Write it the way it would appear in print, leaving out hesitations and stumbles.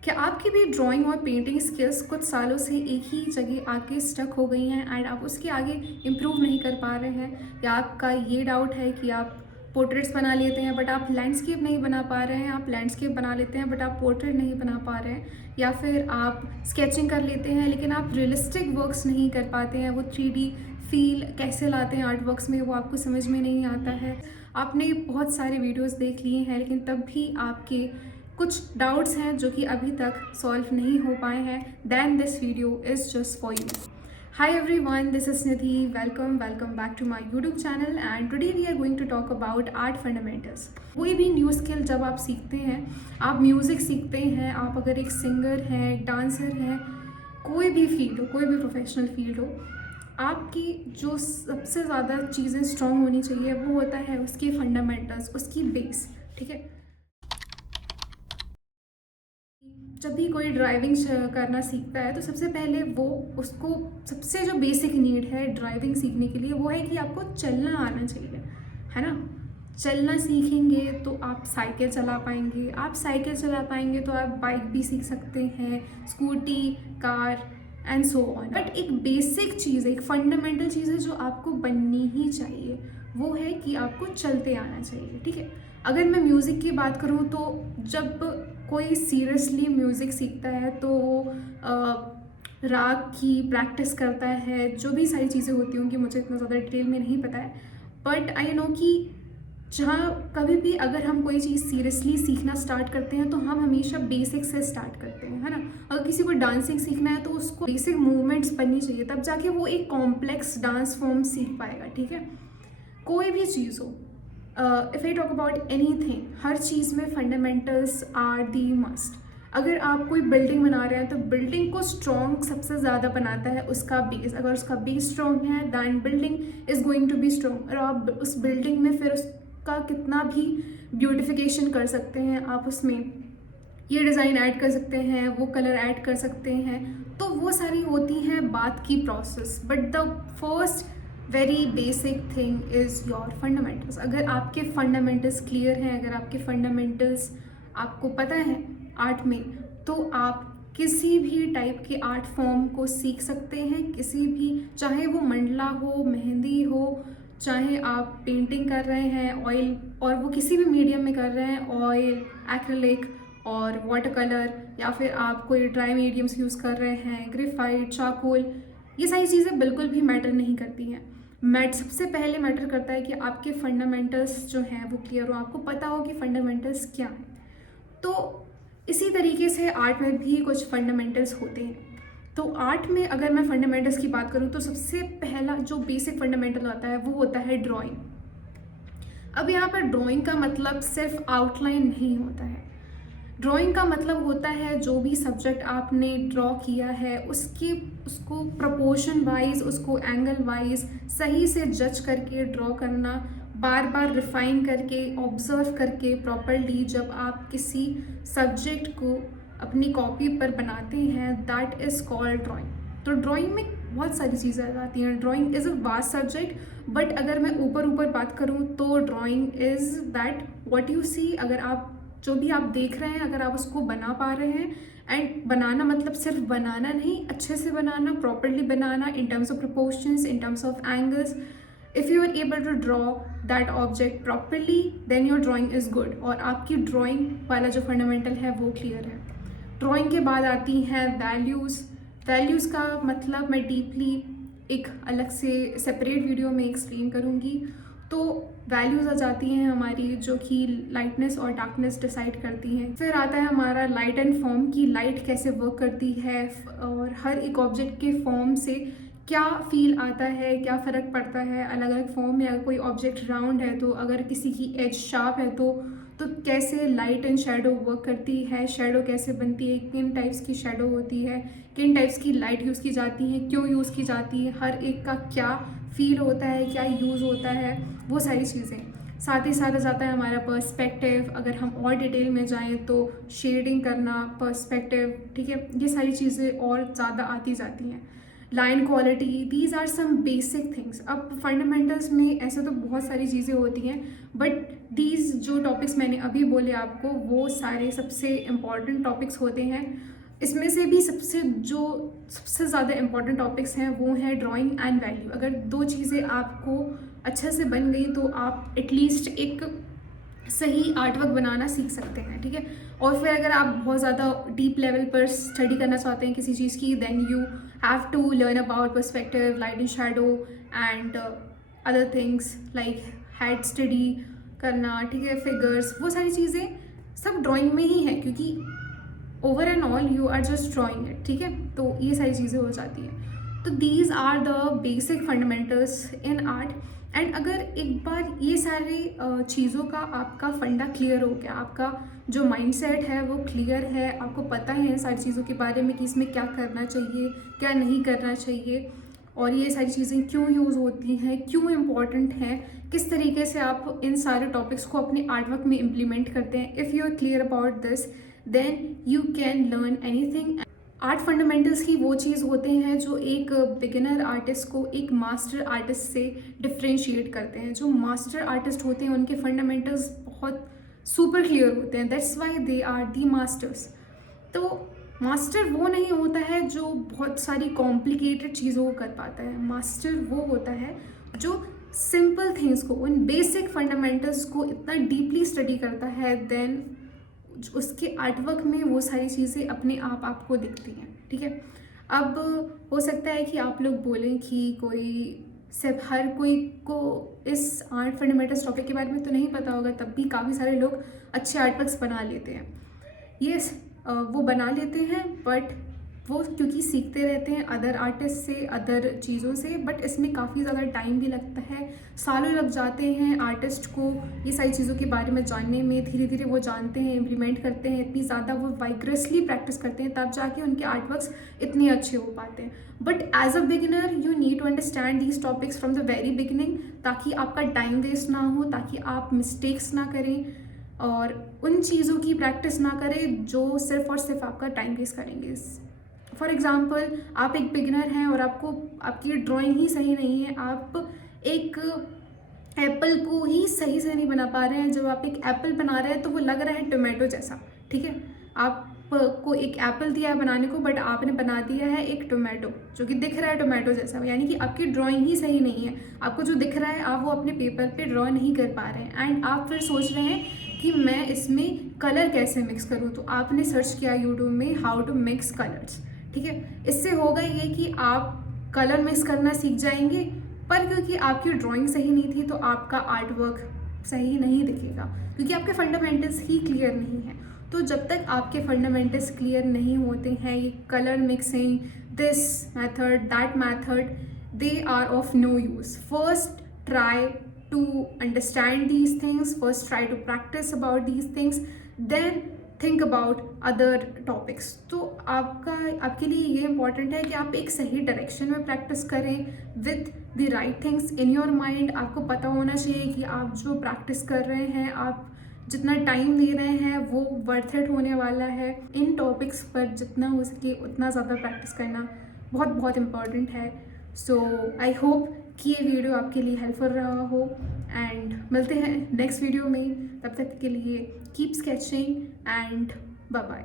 क्या आपकी भी ड्राइंग और पेंटिंग स्किल्स कुछ सालों से एक ही जगह आके स्टक हो गई हैं एंड आप उसके आगे इम्प्रूव नहीं कर पा रहे हैं, या आपका ये डाउट है कि आप पोर्ट्रेट्स बना लेते हैं बट आप लैंडस्केप नहीं बना पा रहे हैं, आप लैंडस्केप बना लेते हैं बट आप पोर्ट्रेट नहीं बना पा रहे हैं, या फिर आप स्केचिंग कर लेते हैं लेकिन आप रियलिस्टिक वर्क्स नहीं कर पाते हैं, वो 3D फील कैसे लाते हैं आर्ट वर्क्स में वो आपको समझ में नहीं आता है। आपने बहुत सारे वीडियोस देख लिए हैं लेकिन तब भी आपके कुछ डाउट्स हैं जो कि अभी तक सॉल्व नहीं हो पाए हैं, then this video is just for you. Hi everyone, this is Nidhi. Welcome back to my YouTube channel and today we are going to talk about art fundamentals. कोई भी न्यू स्किल जब आप सीखते हैं, आप म्यूज़िक सीखते हैं, आप अगर एक सिंगर हैं, एक डांसर हैं, कोई भी फील्ड हो, कोई भी प्रोफेशनल फील्ड हो, आपकी जो सबसे ज़्यादा चीज़ें स्ट्रॉन्ग होनी चाहिए वो होता है उसके फंडामेंटल्स, उसकी बेस। ठीक है, जब भी कोई ड्राइविंग करना सीखता है तो सबसे पहले वो उसको सबसे जो बेसिक नीड है ड्राइविंग सीखने के लिए वो है कि आपको चलना आना चाहिए, है ना। चलना सीखेंगे तो आप साइकिल चला पाएंगे, आप साइकिल चला पाएंगे तो आप बाइक भी सीख सकते हैं, scooty, car and so on. But एक बेसिक चीज़, एक फंडामेंटल चीज़ है जो आपको बननी ही चाहिए, वो है कि आपको चलते आना चाहिए। ठीक है, अगर मैं म्यूज़िक की बात करूँ तो जब कोई सीरियसली म्यूज़िक सीखता है तो राग की प्रैक्टिस करता है, जो भी सारी चीज़ें होती होंगी मुझे इतना ज़्यादा डिटेल में नहीं पता है, बट आई नो कि जहाँ कभी भी अगर हम कोई चीज़ सीरियसली सीखना स्टार्ट करते हैं तो हम हमेशा बेसिक से स्टार्ट करते हैं, है ना। अगर किसी को डांसिंग सीखना है तो उसको बेसिक मूवमेंट्स बननी चाहिए, तब जाके वो एक कॉम्प्लेक्स डांस फॉर्म सीख पाएगा। ठीक है, कोई भी चीज़ हो, if I talk about anything, हर चीज़ में फंडामेंटल्स आर दी मस्ट। अगर आप कोई बिल्डिंग बना रहे हैं तो बिल्डिंग को स्ट्रॉन्ग सबसे ज़्यादा बनाता है उसका बेस। अगर उसका बेस स्ट्रॉन्ग है then building is going to be strong, और आप उस बिल्डिंग में फिर उसका कितना भी ब्यूटिफिकेशन कर सकते हैं, आप उसमें ये डिज़ाइन ऐड कर सकते हैं, वो कलर ऐड कर सकते हैं, तो वो सारी होती हैं बात की process. But the first very basic thing is your fundamentals. अगर आपके फंडामेंटल्स क्लियर हैं, अगर आपके फंडामेंटल्स आपको पता है आर्ट में, तो आप किसी भी टाइप के आर्ट फॉर्म को सीख सकते हैं, किसी भी, चाहे वो मंडला हो, मेहंदी हो, चाहे आप पेंटिंग कर रहे हैं ऑयल, और वो किसी भी मीडियम में कर रहे हैं, ऑयल, एक्रिलिक और वाटर कलर, या फिर आप कोई ड्राई मीडियम्स यूज़ कर रहे हैं, ग्रेफाइट, चारकोल, ये सारी चीज़ें बिल्कुल भी मैटर नहीं करती हैं। सबसे पहले मैटर करता है कि आपके फंडामेंटल्स जो हैं वो क्लियर हो, आपको पता हो कि फंडामेंटल्स क्या हैं। तो इसी तरीके से आर्ट में भी कुछ फंडामेंटल्स होते हैं। तो आर्ट में अगर मैं फंडामेंटल्स की बात करूँ तो सबसे पहला जो बेसिक फंडामेंटल होता है वो होता है ड्राइंग। अब यहाँ पर ड्राइंग का मतलब सिर्फ आउटलाइन नहीं होता है। ड्राइंग का मतलब होता है जो भी सब्जेक्ट आपने ड्रॉ किया है उसको प्रपोर्शन वाइज, उसको एंगल वाइज सही से जज करके ड्रॉ करना, बार बार रिफाइन करके, ऑब्जर्व करके प्रॉपरली जब आप किसी सब्जेक्ट को अपनी कॉपी पर बनाते हैं, दैट इज़ कॉल्ड ड्राइंग। तो ड्राइंग में बहुत सारी चीज़ें आ जाती हैं। Drawing is a vast subject, but अगर मैं ऊपर बात करूँ तो drawing is that what you see. अगर आप जो भी आप देख रहे हैं, अगर आप उसको बना पा रहे हैं, एंड बनाना मतलब सिर्फ बनाना नहीं, अच्छे से बनाना, प्रॉपरली बनाना, in terms of proportions, in terms of angles, if you are able to draw that object properly then your drawing is good, और आपकी ड्राइंग वाला जो फंडामेंटल है वो क्लियर है। ड्राइंग के बाद आती हैं वैल्यूज़। वैल्यूज़ का मतलब मैं डीपली एक अलग से सेपरेट वीडियो में एक्सप्लेन करूँगी। तो वैल्यूज़ आ जाती हैं हमारी जो कि लाइटनेस और डार्कनेस डिसाइड करती हैं। फिर आता है हमारा लाइट एंड फॉर्म, की लाइट कैसे वर्क करती है और हर एक ऑब्जेक्ट के फॉर्म से क्या फील आता है, क्या फ़र्क पड़ता है अलग अलग फॉर्म में। अगर कोई ऑब्जेक्ट राउंड है तो अगर किसी की एज शार्प है तो कैसे लाइट एंड शेडो वर्क करती है, शेडो कैसे बनती है, किन टाइप्स की शेडो होती है, किन टाइप्स की लाइट यूज़ की जाती है, क्यों यूज़ की जाती है, हर एक का क्या फील होता है, क्या यूज़ होता है, वो सारी चीज़ें। साथ ही साथ आ जाता है हमारा पर्सपेक्टिव। अगर हम और डिटेल में जाएं तो शेडिंग करना, पर्सपेक्टिव, ठीक है, ये सारी चीज़ें और ज़्यादा आती जाती हैं। Line quality, these are some basic things. अब फंडामेंटल्स में ऐसे तो बहुत सारी चीज़ें होती हैं, बट दीज जो टॉपिक्स मैंने अभी बोले आपको, वो सारे सबसे इम्पॉर्टेंट टॉपिक्स होते हैं। इसमें से भी सबसे ज़्यादा इम्पॉर्टेंट टॉपिक्स हैं वो हैं ड्राइंग एंड वैल्यू। अगर दो चीज़ें आपको अच्छे से बन गई तो आप एटलीस्ट एक सही आर्ट वर्क बनाना सीख सकते हैं, ठीक है। और फिर अगर आप बहुत ज़्यादा डीप लेवल पर स्टडी करना चाहते हैं किसी चीज़ की, then you have to learn about perspective, light and shadow and other things like head study करना, ठीक है, फिगर्स, वो सारी चीज़ें सब ड्राइंग में ही है, क्योंकि over and all you are just drawing it, ठीक है। तो ये सारी चीज़ें हो जाती हैं। तो these are the basic fundamentals in art. And अगर एक बार ये सारी चीज़ों का आपका फंडा क्लियर हो गया, आपका जो माइंडसेट है वो क्लियर है, आपको पता है सारी चीज़ों के बारे में कि इसमें क्या करना चाहिए, क्या नहीं करना चाहिए, और ये सारी चीज़ें क्यों यूज़ होती हैं, क्यों इम्पॉर्टेंट हैं, किस तरीके से आप इन सारे टॉपिक्स को अपने आर्ट वर्क में इम्प्लीमेंट करते हैं, if you are clear about this then you can learn anything. Art fundamentals ही वो चीज़ होते हैं जो एक बिगिनर आर्टिस्ट को एक मास्टर आर्टिस्ट से डिफ्रेंशिएट करते हैं। जो मास्टर आर्टिस्ट होते हैं उनके फंडामेंटल्स बहुत सुपर क्लियर होते हैं, that's why they are the masters. तो मास्टर वो नहीं होता है जो बहुत सारी कॉम्प्लिकेटेड चीज़ों को कर पाता है। मास्टर वो होता है जो सिंपल थिंग्स को, उन बेसिक फंडामेंटल्स को इतना डीपली स्टडी करता है, देन उसके आर्टवर्क में वो सारी चीज़ें अपने आप आपको दिखती हैं, ठीक है। अब हो सकता है कि आप लोग बोलें कि सिर्फ हर कोई को इस आर्ट फंडामेंटल्स टॉपिक के बारे में तो नहीं पता होगा, तब भी काफ़ी सारे लोग अच्छे आर्टवर्क्स बना लेते हैं। यस, वो बना लेते हैं, बट वो क्योंकि सीखते रहते हैं अदर आर्टिस्ट से, अदर चीज़ों से, बट इसमें काफ़ी ज़्यादा टाइम भी लगता है, सालों लग जाते हैं आर्टिस्ट को ये सारी चीज़ों के बारे में जानने में। धीरे धीरे वो जानते हैं, इम्प्लीमेंट करते हैं, इतनी ज़्यादा वो वाइग्रसली प्रैक्टिस करते हैं, तब जाके उनके आर्टवर्क्स इतने अच्छे हो पाते हैं। But as a beginner you need to understand these topics from the very beginning, ताकि आपका टाइम वेस्ट ना हो, ताकि आप मिस्टेक्स ना करें और उन चीज़ों की प्रैक्टिस ना करें जो सिर्फ और सिर्फ आपका टाइम वेस्ट करेंगे। फॉर एग्ज़ाम्पल, आप एक बिगिनर हैं और आपकी ड्राइंग ही सही नहीं है, आप एक एप्पल को ही सही से नहीं बना पा रहे हैं। जब आप एक एप्पल बना रहे हैं तो वो लग रहा है टोमेटो जैसा, ठीक है। आपको एक एप्पल दिया है बनाने को, बट आपने बना दिया है एक टोमेटो जो कि दिख रहा है टोमेटो जैसा, यानी कि आपकी ड्राइंग ही सही नहीं है। आपको जो दिख रहा है आप वो अपने पेपर पे ड्रॉ नहीं कर पा रहे हैं, एंड आप फिर सोच रहे हैं कि मैं इसमें कलर कैसे मिक्स करूँ। तो आपने सर्च किया यूट्यूब में हाउ टू मिक्स कलर्स, ठीक है। इससे होगा ये कि आप कलर मिक्स करना सीख जाएंगे, पर क्योंकि आपकी ड्राइंग सही नहीं थी तो आपका आर्ट वर्क सही नहीं दिखेगा, क्योंकि आपके फंडामेंटल्स ही क्लियर नहीं है। तो जब तक आपके फंडामेंटल्स क्लियर नहीं होते हैं, ये colour mixing, this method, that method, they are of no use. First try to understand these things, first try to practice about these things, then think about other topics. तो आपके लिए ये important है कि आप एक सही डायरेक्शन में प्रैक्टिस करें with the right things in your mind. आपको पता होना चाहिए कि आप जो प्रैक्टिस कर रहे हैं, आप जितना टाइम दे रहे हैं वो वर्थ इट होने वाला है। इन टॉपिक्स पर जितना हो सके उतना ज़्यादा प्रैक्टिस करना बहुत बहुत इम्पॉर्टेंट है। सो आई होप कि ये वीडियो आपके लिए हेल्पफुल रहा हो, एंड मिलते हैं नेक्स्ट वीडियो में। तब तक के लिए keep sketching and bye bye.